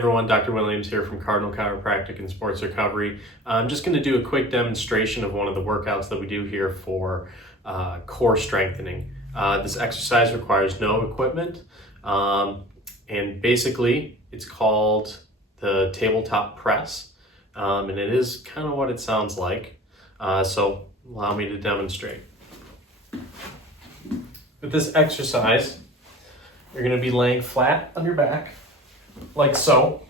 everyone, Dr. Williams here from Cardinal Chiropractic and Sports Recovery. I'm just going to do a quick demonstration of one of the workouts that we do here for core strengthening. This exercise requires no equipment, and basically it's called the tabletop press, and it is kind of what it sounds like. So allow me to demonstrate. With this exercise, you're going to be laying flat on your back, like so.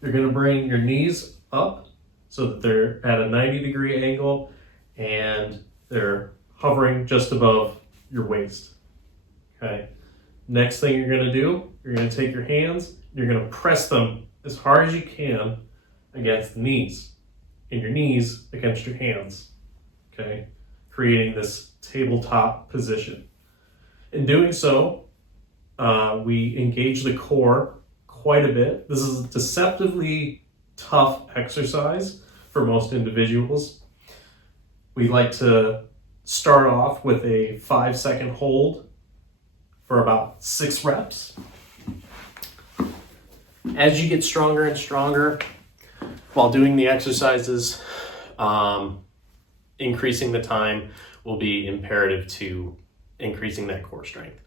You're going to bring your knees up so that they're at a 90-degree angle and they're hovering just above your waist. Okay. Next thing you're going to do, you're going to take your hands, you're going to press them as hard as you can against the knees, and your knees against your hands. Okay. Creating this tabletop position. In doing so, we engage the core quite a bit. This is a deceptively tough exercise for most individuals. We like to start off with a 5-second hold for about 6 reps. As you get stronger and stronger while doing the exercises, increasing the time will be imperative to increasing that core strength.